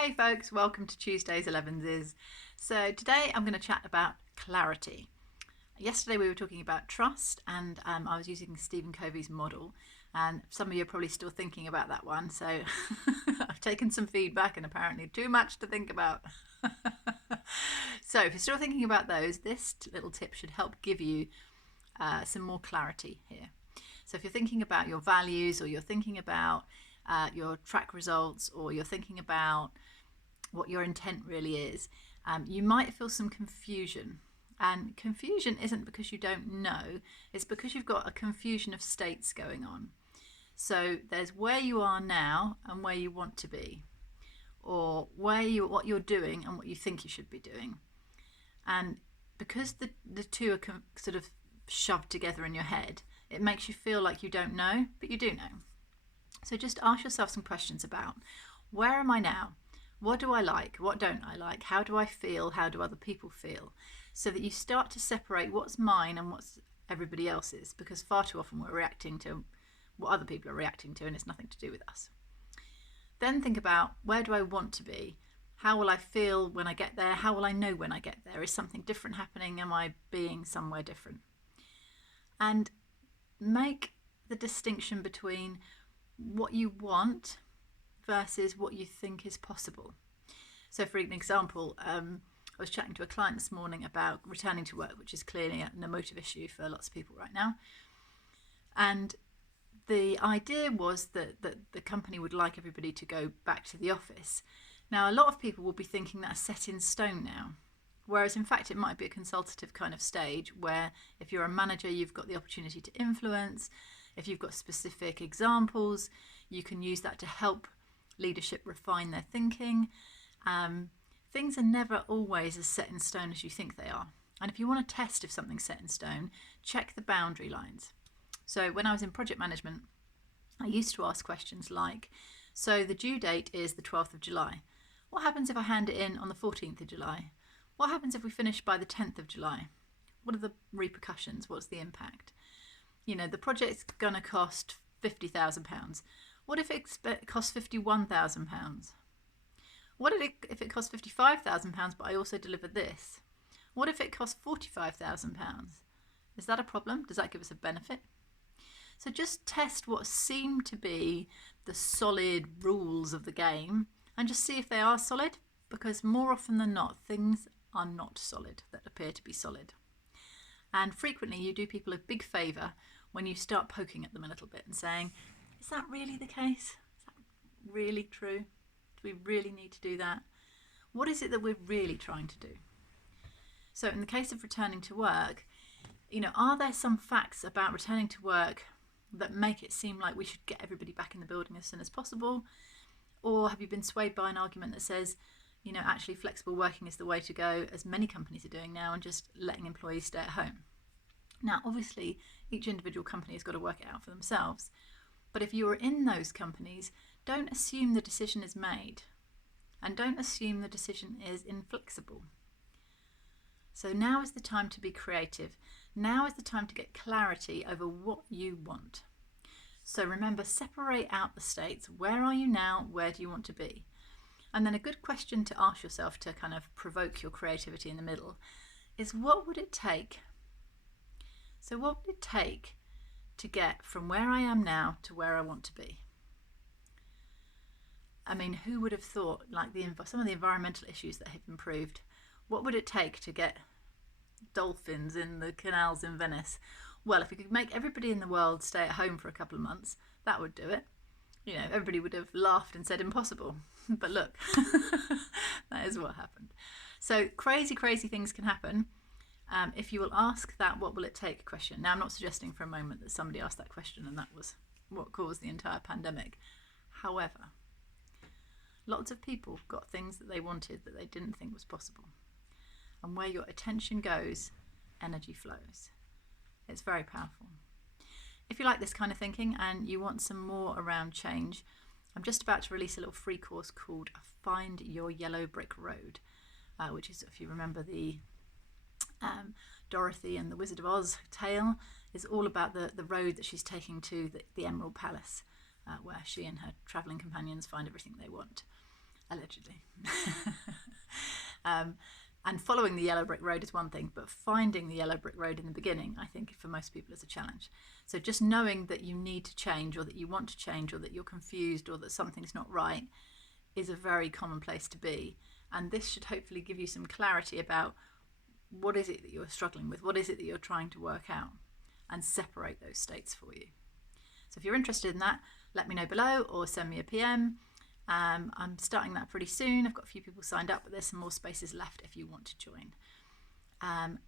Hey folks, welcome to Tuesday's Elevenses. So today I'm going to chat about clarity. Yesterday we were talking about trust and I was using Stephen Covey's model, and some of you are probably still thinking about that one, so I've taken some feedback and apparently too much to think about. So if you're still thinking about those, this little tip should help give you some more clarity here. So if you're thinking about your values, or you're thinking about your track results, or you're thinking about what your intent really is, you might feel some confusion. And confusion isn't because you don't know, it's because you've got a confusion of states going on. So there's where you are now and where you want to be, or what you're doing and what you think you should be doing. And because the two are sort of shoved together in your head, it makes you feel like you don't know, but you do know. So just ask yourself some questions about, where am I now? What do I like? What don't I like? How do I feel? How do other people feel? So that you start to separate what's mine and what's everybody else's, because far too often we're reacting to what other people are reacting to and it's nothing to do with us. Then think about, where do I want to be? How will I feel when I get there? How will I know when I get there? Is something different happening? Am I being somewhere different? And make the distinction between what you want versus what you think is possible. So for an example, I was chatting to a client this morning about returning to work, which is clearly an emotive issue for lots of people right now. And the idea was that the company would like everybody to go back to the office. Now, a lot of people will be thinking that's set in stone now, whereas in fact it might be a consultative kind of stage where if you're a manager, you've got the opportunity to influence. If you've got specific examples, you can use that to help leadership refine their thinking. Things are never always as set in stone as you think they are. And if you want to test if something's set in stone, check the boundary lines. So when I was in project management, I used to ask questions like, so the due date is the 12th of July. What happens if I hand it in on the 14th of July? What happens if we finish by the 10th of July? What are the repercussions? What's the impact? You know, the project's going to cost £50,000. What if it costs £51,000? What if it costs £55,000 but I also deliver this? What if it costs £45,000? Is that a problem? Does that give us a benefit? So just test what seem to be the solid rules of the game and just see if they are solid, because more often than not, things are not solid that appear to be solid. And frequently you do people a big favour when you start poking at them a little bit and saying, is that really the case? Is that really true? Do we really need to do that? What is it that we're really trying to do? So in the case of returning to work, are there some facts about returning to work that make it seem like we should get everybody back in the building as soon as possible? Or have you been swayed by an argument that says, actually flexible working is the way to go, as many companies are doing now, and just letting employees stay at home? Now, obviously, each individual company has got to work it out for themselves. But if you are in those companies, don't assume the decision is made. And don't assume the decision is inflexible. So now is the time to be creative. Now is the time to get clarity over what you want. So remember, separate out the states. Where are you now? Where do you want to be? And then a good question to ask yourself to kind of provoke your creativity in the middle is, what would it take? So what would it take to get from where I am now to where I want to be? I mean, who would have thought, like some of the environmental issues that have improved, what would it take to get dolphins in the canals in Venice? Well, if we could make everybody in the world stay at home for a couple of months, that would do it. Everybody would have laughed and said impossible. But look, that is what happened. So crazy, crazy things can happen if you will ask that what will it take question. Now, I'm not suggesting for a moment that somebody asked that question and that was what caused the entire pandemic. However, lots of people got things that they wanted that they didn't think was possible. And where your attention goes, energy flows. It's very powerful. If you like this kind of thinking and you want some more around change, I'm just about to release a little free course called Find Your Yellow Brick Road, which is, if you remember the Dorothy and the Wizard of Oz tale, is all about the road that she's taking to the Emerald Palace, where she and her travelling companions find everything they want. allegedly. um, and following the yellow brick road is one thing, but finding the yellow brick road in the beginning, I think for most people is a challenge. So just knowing that you need to change, or that you want to change, or that you're confused, or that something's not right, is a very common place to be. And this should hopefully give you some clarity about what is it that you're struggling with, what is it that you're trying to work out, and separate those states for you. So if you're interested in that, let me know below or send me a PM. I'm starting that pretty soon. I've got a few people signed up, but there's some more spaces left if you want to join. And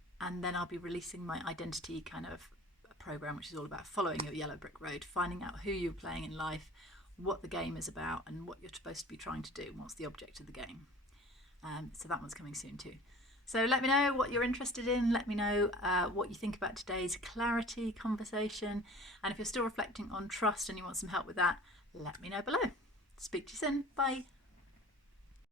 then I'll be releasing my identity kind of program, which is all about following your yellow brick road, finding out who you're playing in life, what the game is about, and what you're supposed to be trying to do, and what's the object of the game. So that one's coming soon too. So let me know what you're interested in. Let me know what you think about today's clarity conversation. And if you're still reflecting on trust and you want some help with that, let me know below. Speak to you soon. Bye.